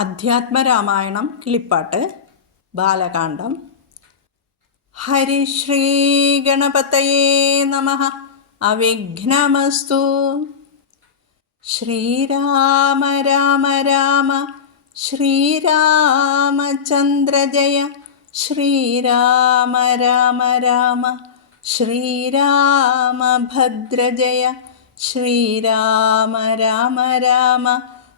അധ്യാത്മരാമായണം കിളിപ്പാട്ട് ബാലകാന്ഡം. ഹരിശ്രീ ഗണപതയേ നമ. അവിഘ്നമസ്തു. ശ്രീരാമ രാമ രാമ. ശ്രീരാമചന്ദ്ര ജയ ശ്രീരാമ രാമ രാമ. ശ്രീരാമഭദ്ര ജയ ശ്രീരാമ രാമ രാമ.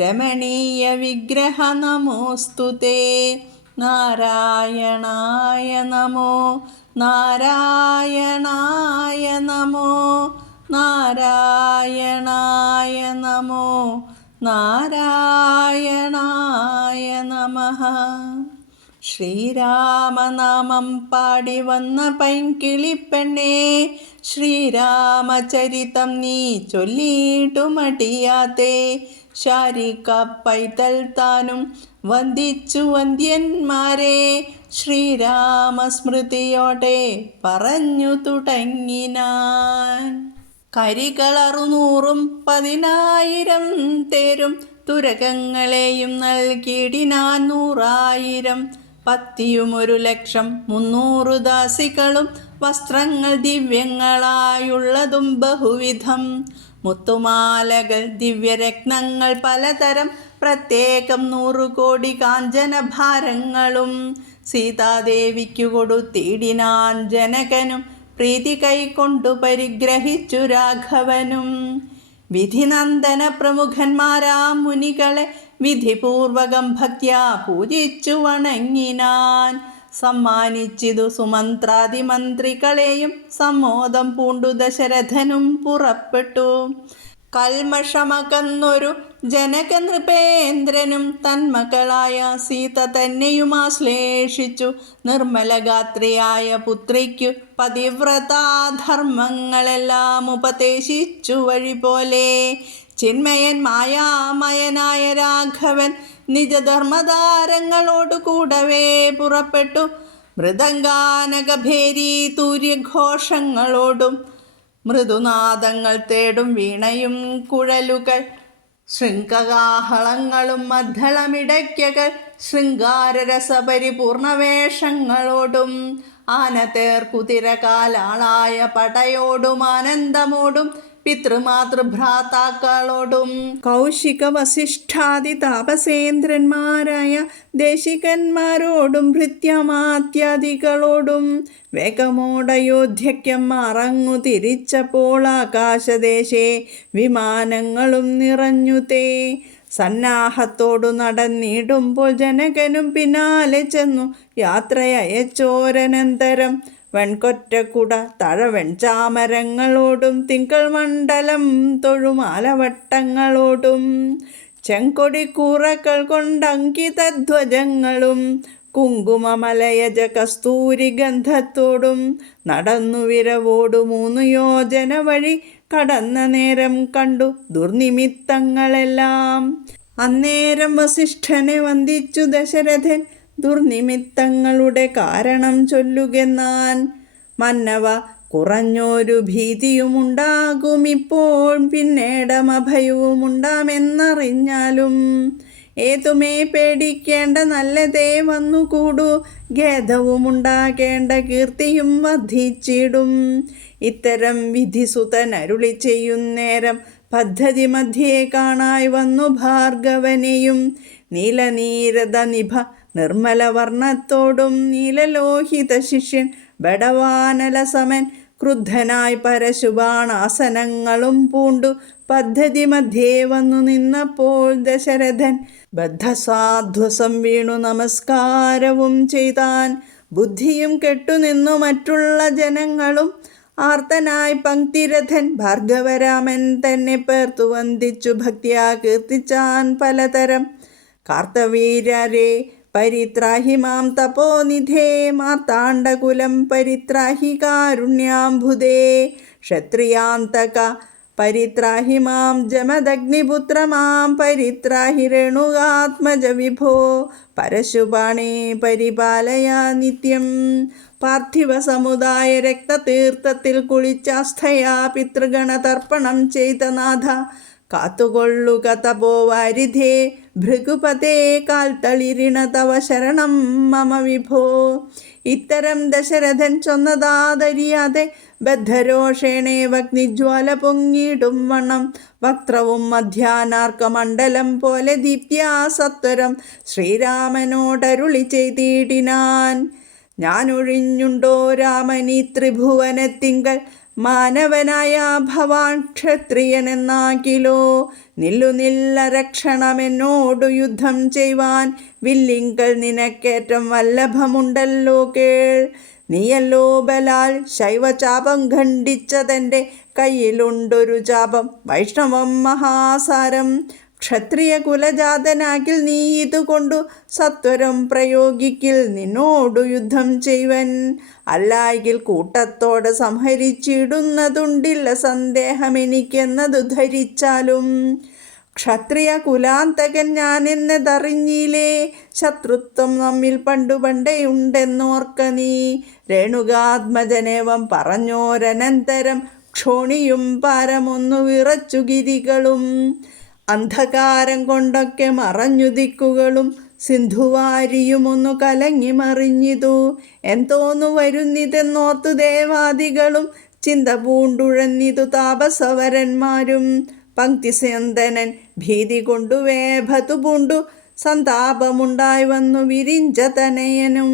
രമണീയ വിഗ്രഹ നമോസ്തു നാരായണായ നമോ. നാരായണായ നമോ. നാരായണായ നമോ. നാരായണായ നമഃ. ശ്രീരാമനാമം പാടി വന്ന പൈങ്കിളിപ്പെണ്ണേ ശ്രീരാമചരിതം നീ ചൊല്ലിയിട്ടു മടിയാത്തേ ശാരിക പൈതൽ താനും വന്ദിച്ചു വന്ദ്യന്മാരെ ശ്രീരാമസ്മൃതിയോടെ പറഞ്ഞു തുടങ്ങിനാൻ. കരികളറുനൂറും പതിനായിരം തേരും തുരകങ്ങളെയും നൽകിയിടിനാൻ നൂറായിരം പത്തിയും ഒരു ലക്ഷം മുന്നൂറു ദാസികളും വസ്ത്രങ്ങൾ ദിവ്യങ്ങളായുള്ളതും ബഹുവിധം. മുത്തുമാലകൾ ദിവ്യരത്നങ്ങൾ പലതരം പ്രത്യേകം നൂറു കോടി കാഞ്ചന ഭാരങ്ങളും സീതാദേവിക്കു കൊടുത്തിടിനാൻ ജനകനും പ്രീതി കൈക്കൊണ്ടു പരിഗ്രഹിച്ചു രാഘവനും. വിധിനന്ദന പ്രമുഖന്മാരാ മുനികളെ വിധിപൂർവകം ഭക്യാ പൂജിച്ചു വണങ്ങിനാൻ. സമ്മാനിച്ചിതു സുമന്ത്രാതിമന്ത്രികളെയും സമ്മോദം പൂണ്ടു ദശരഥനും പുറപ്പെട്ടു. കൽമഷമകന്നൊരു ജനക നൃപേന്ദ്രനും തന്മകളായ സീത തന്നെയും ആശ്ലേഷിച്ചു. നിർമ്മലഗാത്രിയായ പുത്രിക്കു പതിവ്രതാധർമ്മങ്ങളെല്ലാം ഉപദേശിച്ചു വഴി പോലെ ചിന്മയൻ മായാമയനായ രാഘവൻ നിജധർമ്മതാരങ്ങളോട് കൂടവേ പുറപ്പെട്ടു. മൃദംഗാനകഭേരി തൂര്യഘോഷങ്ങളോടും മൃദുനാദങ്ങൾ തേടും വീണയും കുഴലുകൾ. ശൃംഖകാഹളങ്ങളും മദ്ദളമിടയ്ക്കകൾ. ശൃംഗാരരസപരിപൂർണവേഷങ്ങളോടും ആനത്തേർ കുതിരകാലാളായ പടയോടും ആനന്ദമോടും പിതൃമാതൃഭ്രാതാക്കളോടും കൗശിക വസിഷ്ഠാദി താപസേന്ദ്രന്മാരായ ദേശികന്മാരോടും ഭൃത്യമാത്യാദികളോടും വേഗമോടയോധ്യയ്ക്കം മറങ്ങു തിരിച്ചപ്പോൾ ആകാശദേശേ വിമാനങ്ങളും നിറഞ്ഞു തേ. സന്നാഹത്തോടു നടന്നിടുമ്പോൾ ജനകനും പിന്നാലെ ചെന്നു. യാത്രയച്ചോരനന്തരം വെൺകൊറ്റക്കുട തഴവെൺചാമരങ്ങളോടും തിങ്കൾ മണ്ഡലം തൊഴുമാലവട്ടങ്ങളോടും ചെങ്കൊടിക്കൂറകൾ കൊണ്ടങ്കിതധ്വജങ്ങളും കുങ്കുമമലയജ കസ്തൂരി ഗന്ധത്തോടും നടന്നു വിരവോടു മൂന്നു യോജന വഴി കടന്ന നേരം കണ്ടു ദുർനിമിത്തങ്ങളെല്ലാം. അന്നേരം വസിഷ്ഠനെ വന്ദിച്ചു ദശരഥൻ ദുർനിമിത്തങ്ങളുടെ കാരണം ചൊല്ലുകെന്നാൻ മന്നവ കുറഞ്ഞൊരു ഭീതിയുമുണ്ടാകും ഇപ്പോൾ. പിന്നീടമഭയവുമുണ്ടാമെന്നറിഞ്ഞാലും ഏതുമേ പേടിക്കേണ്ട നല്ലതേ വന്നുകൂടു. ഖേദവുമുണ്ടാകേണ്ട കീർത്തിയും വർദ്ധിച്ചിടും. ഇത്തരം വിധിസുതൻ അരുളി ചെയ്യുന്നേരം പദ്ധതി മധ്യേ കാണായി വന്നു ഭാർഗവനെയും. നീലനീരത നിഭ നിർമ്മല വർണത്തോടും നീലലോഹിത ശിഷ്യൻ ബടവാനലസമൻ ക്രുദ്ധനായി പരശുബാണാസനങ്ങളും പൂണ്ടു. പദ്ധതി മധ്യേ വന്നു നിന്നപ്പോൾ ദശരഥൻ ബദ്ധസാധ്വസം വീണു നമസ്കാരവും ചെയ്താൻ. ബുദ്ധിയും കെട്ടുനിന്നു മറ്റുള്ള ജനങ്ങളും ആർത്തനായി പങ്ക്തിരഥൻ ഭാർഗവരാമൻ തന്നെ പേർത്തു വന്ദിച്ചു ഭക്തിയാ കീർത്തിച്ചാൻ പലതരം കാർത്തവീരരെ പരിത്രാഹി മാം തപോനിധേ മാർത്താണ്ഡകുലം പരിത്രാഹി കാരുണ്യാംബുദേ ക്ഷത്രിയാന്തക പരിത്രാഹി മാം ജമദഗ്നിപുത്ര മാം പരിത്രാഹി രേണുകാത്മജ വിഭോ പരശുപാണേ പരിപാലയ നിത്യം പാർത്ഥിവ സമുദായ രക്തതീർത്ഥത്തിൽ കുളിച്ചാസ്ഥയാ പിതൃഗണ തർപ്പണം ചെയ്ത നാഥ കാത്തുകൊള്ളുക തപോവാരിധേ ഭൃഗുപതേ കാൽ തളിരിണ തവ ശരണം മമ വിഭോ. ഇത്തരം ദശരഥൻ ചൊന്നതാതരിയാതെ ബദ്ധരോഷേണേവഗ്നിജ്വാല പൊങ്ങിയിടും വണ്ണം. വക്ത്രവും മധ്യാനാർക്കമണ്ഡലം പോലെ ദീപ്യാ സത്വരം ശ്രീരാമനോടരുളി ചെയ്തിടിനാൻ. ഞാനൊഴിഞ്ഞുണ്ടോ രാമനീ ത്രിഭുവനത്തിങ്കൽ മാനവനായ ഭവാൻ ക്ഷത്രിയനെന്നാകിലോ? നില്ലു രക്ഷണമെന്നോടു യുദ്ധം ചെയ്യുവാൻ വില്ലിങ്കൽ നിനക്കേറ്റം വല്ലഭമുണ്ടല്ലോ കേൾ. നീയല്ലോ ബലാൽ ശൈവചാപം ഖണ്ഡിച്ചതെന്റെ കയ്യിലുണ്ടൊരു ചാപം. വൈഷ്ണവം മഹാസാരം ക്ഷത്രിയ കുലജാതനാകിൽ നീ ഇതുകൊണ്ടു സത്വരം പ്രയോഗിക്കിൽ നിന്നോടു യുദ്ധം ചെയ്വൻ. അല്ലായെങ്കിൽ കൂട്ടത്തോട് സംഹരിച്ചിടുന്നതുണ്ടില്ല സന്ദേഹം എനിക്കെന്നതു ധരിച്ചാലും. ക്ഷത്രിയ കുലാന്തകൻ ഞാനെന്നതറിഞ്ഞില്ലേ ശത്രുത്വം നമ്മിൽ പണ്ടു പണ്ടേയുണ്ടെന്നോർക്ക നീ. രേണുകാത്മജനേവം പറഞ്ഞോരനന്തരം ക്ഷോണിയും പാരമൊന്നു വിറച്ചു ഗിരികളും. അന്ധകാരം കൊണ്ടൊക്കെ മറഞ്ഞു ദിക്കുകളും സിന്ധുവാരിയുമൊന്നു കലങ്ങി മറിഞ്ഞിതു എന്തോന്നു വരുന്നിതെന്നോർത്തു ദേവാദികളും ചിന്ത പൂണ്ടുഴന്നിതു താപസവരന്മാരും. പങ്ക്തിസന്ദനൻ ഭീതി കൊണ്ടു വേഭതു പൂണ്ടു സന്താപമുണ്ടായി വന്നു വിരിഞ്ച തനയനും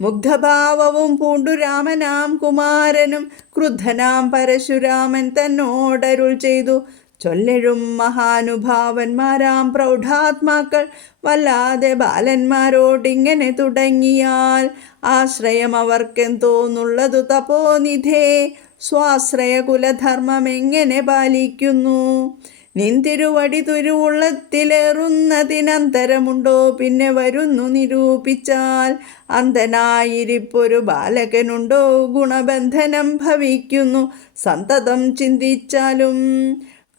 മുഗ്ധഭാവവും പൂണ്ടു രാമനാം കുമാരനും. ക്രുദ്ധനാം പരശുരാമൻ തന്നോടരുൾ ചെയ്തു ചൊല്ലഴും മഹാനുഭാവന്മാരാം പ്രൗഢാത്മാക്കൾ. വല്ലാതെ ബാലന്മാരോടിങ്ങനെ തുടങ്ങിയാൽ ആശ്രയം അവർക്കെന്തോന്നുള്ളതു തപോനിധേ. സ്വാശ്രയ കുലധർമ്മം എങ്ങനെ പാലിക്കുന്നു? നിന്തിരുവടി തുരുവുള്ളത്തിലേറുന്നതിനന്തരമുണ്ടോ? പിന്നെ വരുന്നു നിരൂപിച്ചാൽ അന്ധനായിരിപ്പൊരു ബാലകനുണ്ടോ? ഗുണബന്ധനം ഭവിക്കുന്നു. സന്തതം ചിന്തിച്ചാലും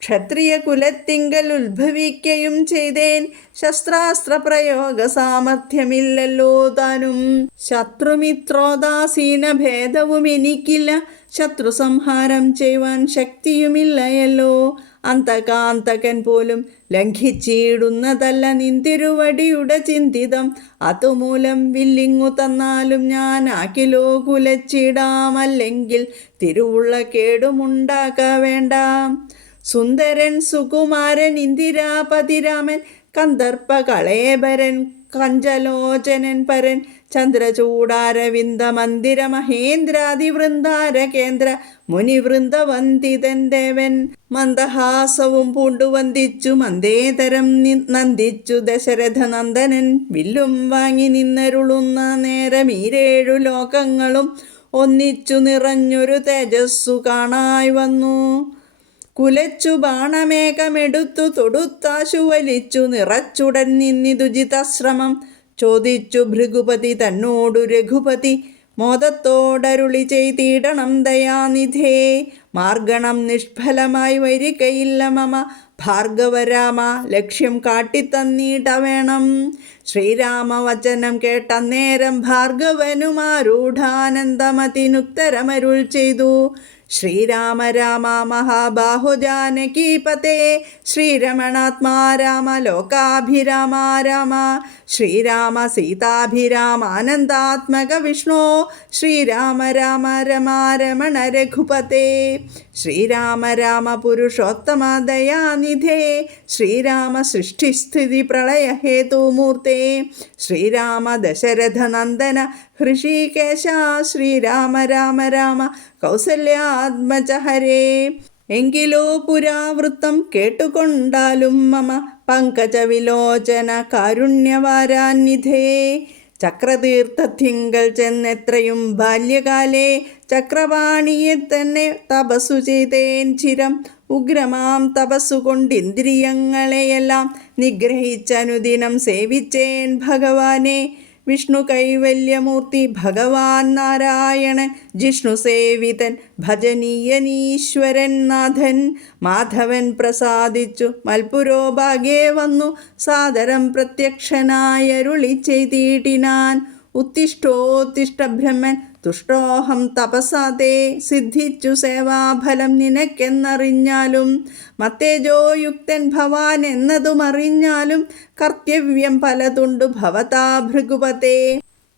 ക്ഷത്രിയ കുലത്തിങ്കൽ ഉത്ഭവിക്കയും ചെയ്തേൻ. ശസ്ത്രാസ്ത്ര പ്രയോഗ സാമർഥ്യമില്ലല്ലോ താനും. ശത്രുമിത്രോദാസീന ഭേദവും എനിക്കില്ല ശത്രു സംഹാരം ചെയ്യുവാൻ ശക്തിയുമില്ലയല്ലോ. അന്തകാന്തകൻ പോലും ലംഘിച്ചിടുന്നതല്ല നിന്തിരുവടിയുടെ ചിന്തിതം. അതുമൂലം വില്ലിങ്ങു തന്നാലും ഞാൻ ആക്കിലോ കുലച്ചിടാമല്ലെങ്കിൽ തിരുവുള്ള കേടുമുണ്ടാക്ക വേണ്ട സുന്ദരൻ സുകുമാരൻ ഇന്ദിരാപതിരാമൻ കന്ദർപ്പ കളേബരൻ കഞ്ചലോചനൻ പരൻ ചന്ദ്രചൂടാരവിന്ദ മന്ദിര മഹേന്ദ്രാതിവൃന്ദാര കേന്ദ്ര കേന്ദ്ര മുനിവൃന്ദവന്ദിതൻ ദേവൻ മന്ദഹാസവും പൂണ്ടുവന്ദിച്ചു മന്ദേതരം നന്ദിച്ചു ദശരഥ നന്ദനൻ വില്ലും വാങ്ങി നിന്നരുളുന്ന നേരം ഈരേഴു ലോകങ്ങളും ഒന്നിച്ചു നിറഞ്ഞൊരു തേജസ്സു കാണായി വന്നു. കുലച്ചു ബാണമേകമെടുത്തു തൊടുത്താശു വലിച്ചു നിറച്ചുടൻ നിന്നിതു ജിതശ്രമം ചോദിച്ചു ഭൃഗുപതി തന്നോടു രഘുപതി മോദത്തോടരുളി ചെയ്തിടണം ദയാനിധേ മാർഗണം നിഷ്ഫലമായി വരികയില്ല മമ ഭാർഗവരാമ ലക്ഷ്യം കാട്ടിത്തന്നീട വേണം ശ്രീരാമവചനം കേട്ട നേരം ഭാർഗവനുമാരൂഢാനന്ദമതിനുത്തരമരുൾ ചെയ്തു. ശ്രീരാമ രാമ മഹാബാഹുജാനകീപതേ ശ്രീരമണാത്മാ രാമ ലോകാഭിരാമ രാമ. ശ്രീരാമ സീതാഭിരാമാനന്ദാത്മക വിഷ്ണു. ശ്രീരാമ രാമ രമാ രമണ രഘുപതേ. ശ്രീരാമ രാമ പുരുഷോത്തമ ദയാനിധേ. ശ്രീരാമ സൃഷ്ടിസ്ഥിതി പ്രളയ ഹേതുമൂർത്തേ ശ്രീരാമ ദശരഥ നന്ദന ഹൃഷികേശ ശ്രീരാമ രാമ രാമ കൗസല്യാത്മജ ഹരേ. എങ്കിലോ പുരാവൃത്തം കേട്ടുകൊണ്ടാലും മമ പങ്കജവിലോചന കാരുണ്യവാരാന്നിധേ. ചക്രതീർത്ഥത്തിങ്കൽ ചെന്നെത്രയും ബാല്യകാലേ ചക്രവാണിയെ തന്നെ തപസ്സു ചെയ്തേൻ ചിരം ഉഗ്രമാം തപസ്സുകൊണ്ട് ഇന്ദ്രിയങ്ങളെയെല്ലാം നിഗ്രഹിച്ചനുദിനം സേവിച്ചേൻ ഭഗവാനെ. വിഷ്ണു കൈവല്യമൂർത്തി ഭഗവാൻ നാരായണൻ. ജിഷ്ണു സേവിതൻ ഭജനീയനീശ്വരൻ നാഥൻ. മാധവൻ പ്രസാദിച്ചു മൽപുരോഭാഗേ വന്നു. സാദരം പ്രത്യക്ഷനായരുളി ചെയ്തിടിനാൻ. ഉത്തിഷ്ഠോത്തിഷ്ട ബ്രഹ്മൻ തുഷ്ടോഹം തപസാതെ സിദ്ധിച്ചു സേവാഫലം നിനക്കെന്നറിഞ്ഞാലും മത്തേജോയുക്തൻ ഭവാൻ എന്നതും അറിഞ്ഞാലും കർത്തവ്യം പലതുണ്ടു ഭവതാ ഭൃഗുപതേ.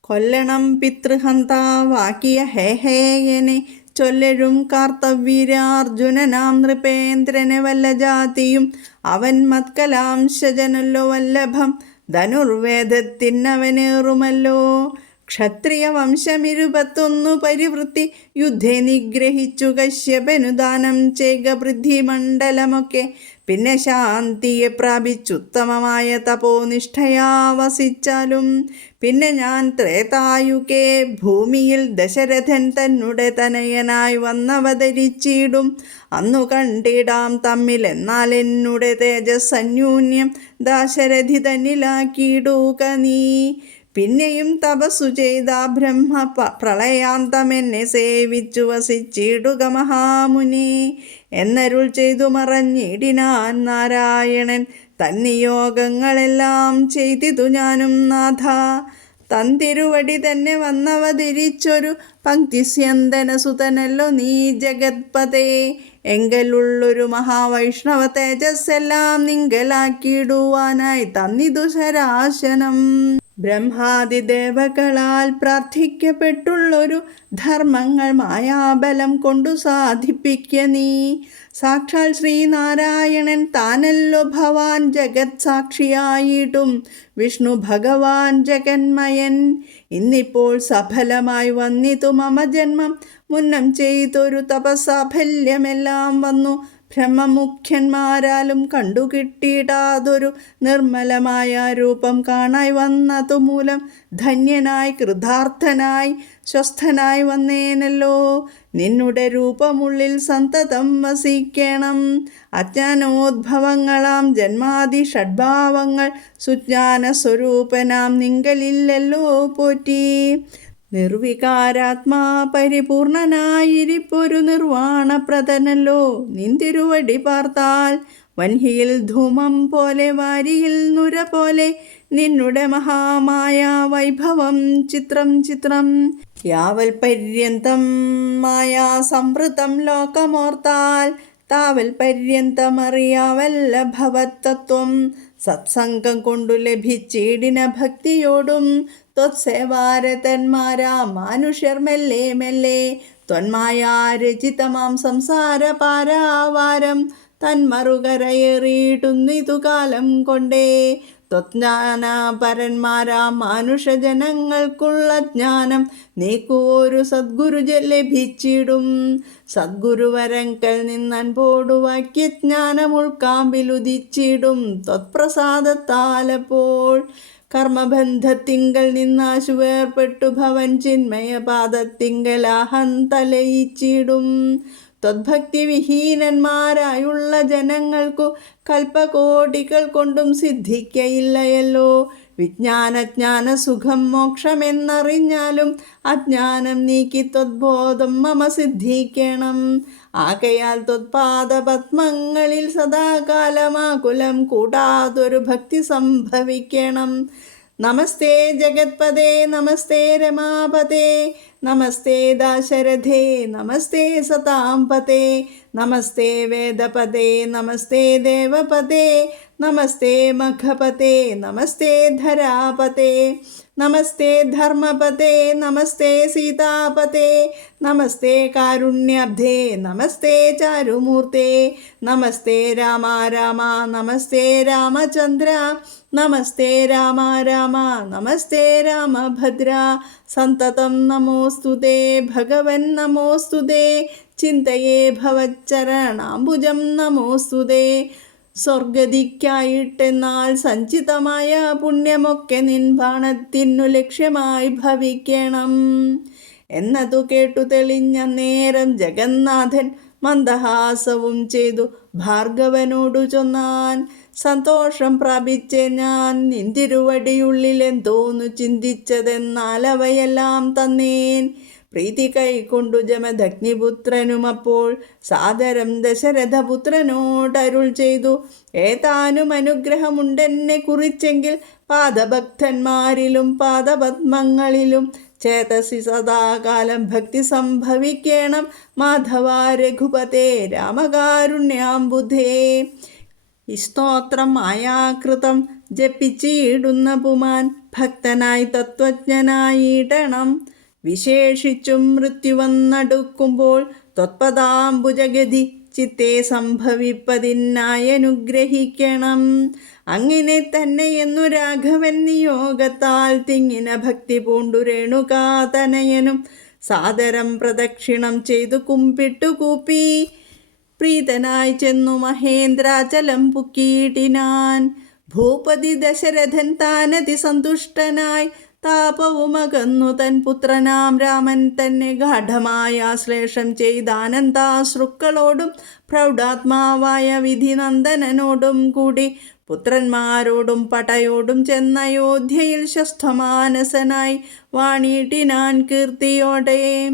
കൊല്ലണം പിതൃഹന്താവാക്കിയ ഹേഹേയനെ ചൊല്ലഴും കാർത്തവീരാർജുനനാം നൃപേന്ദ്രനെ വല്ല ജാതിയും അവൻ മത്കലാംശജനല്ലോ വല്ലഭം ധനുർവേദത്തിനവനേറുമല്ലോ. ക്ഷത്രിയ വംശമിരുപത്തൊന്നു പരിവൃത്തി. യുദ്ധേ നിഗ്രഹിച്ചു കശ്യപനുദാനം ചെയ്ക പൃഥ്വിമണ്ഡലമൊക്കെ പിന്നെ ശാന്തിയെ പ്രാപിച്ചുത്തമമായ തപോനിഷ്ഠയാ വസിച്ചാലും പിന്നെ ഞാൻ ത്രേതായുകെ ഭൂമിയിൽ ദശരഥൻ തന്നെ തനയനായി വന്നവതരിച്ചിടും. അന്നു കണ്ടിടാം തമ്മിൽ എന്നാൽ എന്നുടെ തേജസ് അന്യൂന്യം ദാശരഥി തന്നിലാക്കിയിടൂക നീ. പിന്നെയും തപസ്സു ചെയ്ത ബ്രഹ്മ പ്രളയാന്തമെന്നെ സേവിച്ചു വസിച്ചിടുക മഹാമുനി. എന്നരുൾ ചെയ്തു മറഞ്ഞിടിനാൻ നാരായണൻ. തന്നിയോഗങ്ങളെല്ലാം ചെയ്തിതു ഞാനും നാഥ. തന്തിരുവടി തന്നെ വന്നവതിരിച്ചൊരു പങ്ക്തിസ്യന്തന സുതനല്ലോ നീ ജഗത്പതേ. എങ്കലുള്ളൊരു മഹാവൈഷ്ണവ തേജസ്സെല്ലാം നിങ്കലാക്കിയിടുവാനായി തന്നിതു ശരാശനം. ബ്രഹ്മാതിദേവകളാൽ പ്രാർത്ഥിക്കപ്പെട്ടുള്ളൊരു ധർമ്മങ്ങൾ മായാബലം കൊണ്ടു സാധിപ്പിക്ക നീ. സാക്ഷാൽ ശ്രീനാരായണൻ താനല്ലോ ഭവാൻ ജഗത് സാക്ഷിയായിട്ടും വിഷ്ണു ഭഗവാൻ ജഗന്മയൻ. ഇന്നിപ്പോൾ സഫലമായി വന്നിതു മമ ജന്മം മുന്നം ചെയ്തൊരു തപസാഫല്യമെല്ലാം വന്നു. ബ്രഹ്മമുഖ്യന്മാരാലും കണ്ടുകിട്ടിയിടാതൊരു നിർമ്മലമായ രൂപം കാണായി വന്നതുമൂലം ധന്യനായി കൃതാർത്ഥനായി സ്വസ്ഥനായി വന്നേനല്ലോ. നിന്നുടെ രൂപമുള്ളിൽ സന്തതം വസിക്കണം. അജ്ഞാനോദ്ഭവങ്ങളാം ജന്മാതി ഷഡ്ഭാവങ്ങൾ സുജ്ഞാന സ്വരൂപനാം നിങ്കലില്ലല്ലോ പോറ്റി. നിർവികാരാത്മാ പരിപൂർണനായിരിപ്പൊരു നിർവാണപ്രദനല്ലോ നിന്തിരുവടി പാർത്താൽ വൻഹിയിൽ ധൂമം പോലെ വാരിയിൽ നുര പോലെ നിന്നുടെ മഹാമായ വൈഭവം ചിത്രം ചിത്രം. യാവൽ പര്യന്തം മായാ സംവൃതം ലോകമോർത്താൽ താവൽ പര്യന്തമറിയാവല്ല ഭവത്തത്വം സത്സംഗം കൊണ്ടു ലഭിച്ചീടിന ഭക്തിയോടും ത്വത്സേവാരതന്മാരാ മാനുഷ്യർ മെല്ലെ മെല്ലെ. ത്വന്മായാ രചിതമാം സംസാര പാരാവാരം. തന്മറുകരയേറിയിട്ടുന്നിതു കാലം കൊണ്ടേ. ത്വജ്ഞാന മനുഷ്യജനങ്ങൾക്കുള്ള ജ്ഞാനം. നീക്കുവൊരു സദ്ഗുരു ലഭിച്ചിടും. സദ്ഗുരുവരങ്കൽ നിന്നൻപോടു വാക്യജ്ഞാനം ഉൾക്കാമ്പിലുദിച്ചിടും ത്വത്പ്രസാദത്താലപ്പോൾ കർമ്മബന്ധത്തിങ്കൽ നിന്നാശു വേർപെട്ടു ഭവൻ ചിന്മയപാദത്തിങ്കലാഹം തലയിച്ചിടും ത്വദ്ഭക്തി വിഹീനന്മാരായുള്ള ജനങ്ങൾക്കു കൽപ്പകോടികൾ കൊണ്ടും സിദ്ധിക്കയില്ലയല്ലോ. വിജ്ഞാനജ്ഞാന സുഖം മോക്ഷമെന്നറിഞ്ഞാലും അജ്ഞാനം നീക്കി ത്വദ്ബോധം മമ സിദ്ധിക്കണം. ആകയാൽ ത്വത്പാദപത്മങ്ങളിൽ സദാകാലമാകുലം കൂടാതൊരു ഭക്തി സംഭവിക്കണം. നമസ്തേ ജഗത്പദേ നമസ്തേ രമാപതേ നമസ്തേ ദാശരഥേ നമസ്തേ സതാംപതേ നമസ്തേ വേദപദേ നമസ്തേ ദേവപദേ നമസ്തേ മഖപതേ നമസ്തേ ധരാപതേ നമസ്തേ ധർമ്മപതേ നമസ്തേ സീതാപതേ നമസ്തേ കാരുണ്യബ്ധേ നമസ്തേ ചാരുമൂർത്തേ നമസ്തേ രാമ രാമ നമസ്തേ രാമചന്ദ്ര നമസ്തേ രാമ രാമ നമസ്തേ രാമഭദ്ര. സന്തതം നമോസ്തുതേ ഭഗവൻ നമോസ്തുതേ ചിന്തയേ ഭവച്ചരണാംബുജം നമോസ്തുതേ സ്വർഗതിക്കായിട്ടെന്നാൽ സഞ്ചിതമായ പുണ്യമൊക്കെ നിൻ ബാണത്തിനു ലക്ഷ്യമായി ഭവിക്കണം. എന്നതു കേട്ടു തെളിഞ്ഞ നേരം ജഗന്നാഥൻ മന്ദഹാസവും ചെയ്തു. ഭാർഗവനോടു ചൊന്നാൻ സന്തോഷം പ്രാപിച്ചേ ഞാൻ. നിന്തിരുവടിയുള്ളിലെന്തോന്നു ചിന്തിച്ചതെന്നാൽ അവയെല്ലാം തന്നേൻ. പ്രീതി കൈക്കൊണ്ടു ജമദഗ്നിപുത്രനുമപ്പോൾ സാദരം ദശരഥപുത്രനോടരുൾ ചെയ്തു. ഏതാനും അനുഗ്രഹമുണ്ടെന്നെ കുറിച്ചെങ്കിൽ പാദഭക്തന്മാരിലും പാദപത്മങ്ങളിലും ചേതസി സദാകാലം ഭക്തി സംഭവിക്കണം. മാധവ രഘുപതേ രാമകാരുണ്യാംബുധേ. ഈ സ്തോത്രം മായാകൃതം ജപിച്ചിടുന്ന പുമാൻ ഭക്തനായി തത്വജ്ഞനായിടണം വിശേഷിച്ചും മൃത്യു വന്നടുക്കുമ്പോൾ ത്വത്പദാംബുജഗതി ചിത്തെ സംഭവിപ്പതിനായി അനുഗ്രഹിക്കണം അങ്ങനെ തന്നെ എന്നു രാഘവൻ നിയോഗത്താൽ തിങ്ങിന ഭക്തി പൂണ്ടു രേണുകാതനയനും സാദരം പ്രദക്ഷിണം ചെയ്തു കുമ്പിട്ടു കൂപ്പി. പ്രീതനായി ചെന്നു മഹേന്ദ്രാചലം പുക്കീട്ടിനാൻ. ഭൂപതി ദശരഥൻ താനതി സന്തുഷ്ടനായി താപവുമകന്നു തൻ പുത്രനാം രാമൻ തന്നെ ഗാഠമായ ആശ്ലേഷം ചെയ്താനന്ദാശ്രുക്കളോടും പ്രൗഢാത്മാവായ വിധിനന്ദനോടും കൂടി പുത്രന്മാരോടും പടയോടും ചെന്നയോധ്യയിൽ ശസ്ത്രമാനസനായി വാണിയിട്ടിനാൻ കീർത്തിയോടെ.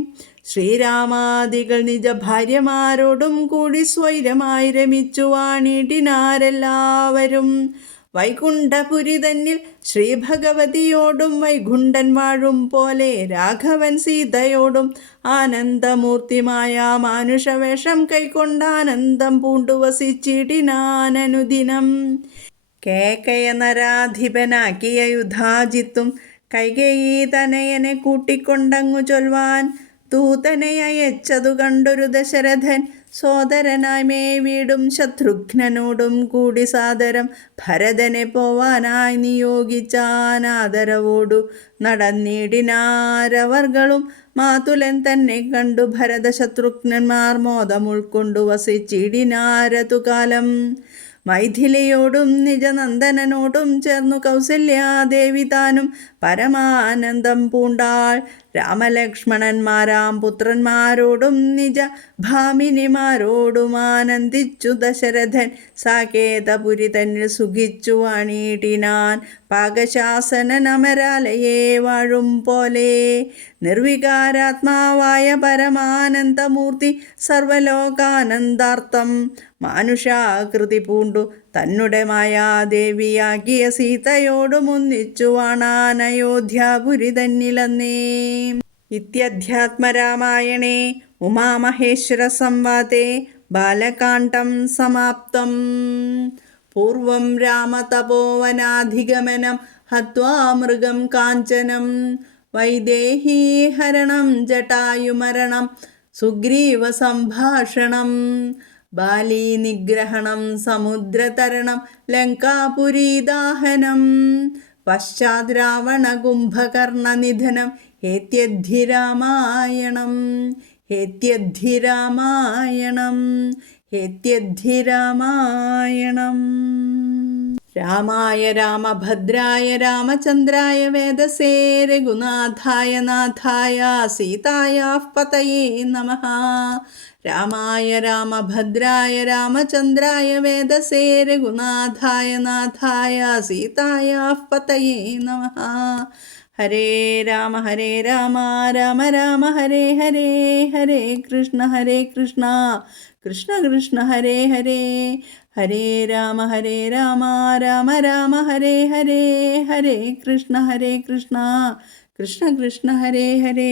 ശ്രീരാമാദികൾ നിജ ഭാര്യമാരോടും കൂടി സ്വൈരമായി രമിച്ചു വാണിയിട്ടിനാരെല്ലാവരും വൈകുണ്ഠപുരി തന്നിൽ ശ്രീഭഗവതിയോടും വൈകുണ്ഠൻ വാഴും പോലെ രാഘവൻ സീതയോടും ആനന്ദമൂർത്തിമായ മാനുഷവേഷം കൈക്കൊണ്ടാനന്ദം പൂണ്ടു വസിച്ചിടിനാനനുദിനം കേക്കയ നരാധിപനാക്കിയ യുധാജിത്തും കൈകേയി തനയനെ കൂട്ടിക്കൊണ്ടങ്ങു ചൊൽവാൻ തൂതനെ അയച്ചതു കണ്ടൊരു ദശരഥൻ. സോദരനായി മേ വീടും ശത്രുഘ്നനോടും കൂടി സാദരം. ഭരതനെ പോവാനായി നിയോഗിച്ചാനാദരവോടു നടന്നിടിനാരവർകളും. മാതുലൻ തന്നെ കണ്ടു ഭരത ശത്രുഘ്നന്മാർ മോദം ഉൾക്കൊണ്ടു വസിച്ചിടിനാരതുകാലം. മൈഥിലിയോടും നിജനന്ദനനോടും ചേർന്നു കൗസല്യാദേവി താനും പരമാനന്ദം പൂണ്ടാൾ. രാമലക്ഷ്മണന്മാരാം പുത്രന്മാരോടും നിജ ഭാമിനിമാരോടും ആനന്ദിച്ചു ദശരഥൻ സാകേതപുരി തന്നിൽ സുഖിച്ചു അണീടിനാൻ പാകശാസനൻ അമരാലയെ വാഴും പോലെ നിർവികാരാത്മാവായ പരമാനന്ദമൂർത്തി സർവലോകാനന്ദാർത്ഥം മാനുഷാകൃതി പൂണ്ടു. തന്നുടെ മായാദേവിയാകിയ സീതയോടും ഒന്നിച്ചു വാണാൻ അയോധ്യാപുരി തന്നിലന്നേ ഇത്യധ്യാത്മരാമായണേ ഉമാമഹേശ്വര സംവാദേ ബാലകാണ്ഡം സമാപ്തം. പൂർവം രാമതപോവനാധിഗമനം ഹത്വാ മൃഗം കാഞ്ചനം വൈദേഹീഹരണം ജടായുമരണം സുഗ്രീവ സംഭാഷണം. ബാലീനിഗ്രഹണം സമുദ്രതരണം ലങ്കാപുരീദാഹനം പശ്ചാത് ഹേത്യദ്ധി രാമായണം ഹേത്യദ്ധി രാമായണം രാമായ രാമഭദ്രായ രാമചന്ദ്രായ വേദസേ രഘുനാഥായ നാഥായ സീതായ പതയേ നമ. രാമായ രാമഭദ്രായ രാമചന്ദ്രായ വേദസേ രഘുനാഥായ നാഥായ സീതായ പതയേ നമ. ഹരേ രാമ ഹരേ രാമ രാമ രാമ ഹരേ ഹരേ ഹരേ കൃഷ്ണ ഹരേ കൃഷ്ണ കൃഷ്ണ കൃഷ്ണ ഹരേ ഹരേ ഹരേ രാമ ഹരേ രാമ രാമ രാമ ഹരേ ഹരേ ഹരേ കൃഷ്ണ ഹരേ കൃഷ്ണ കൃഷ്ണ കൃഷ്ണ ഹരേ ഹരേ.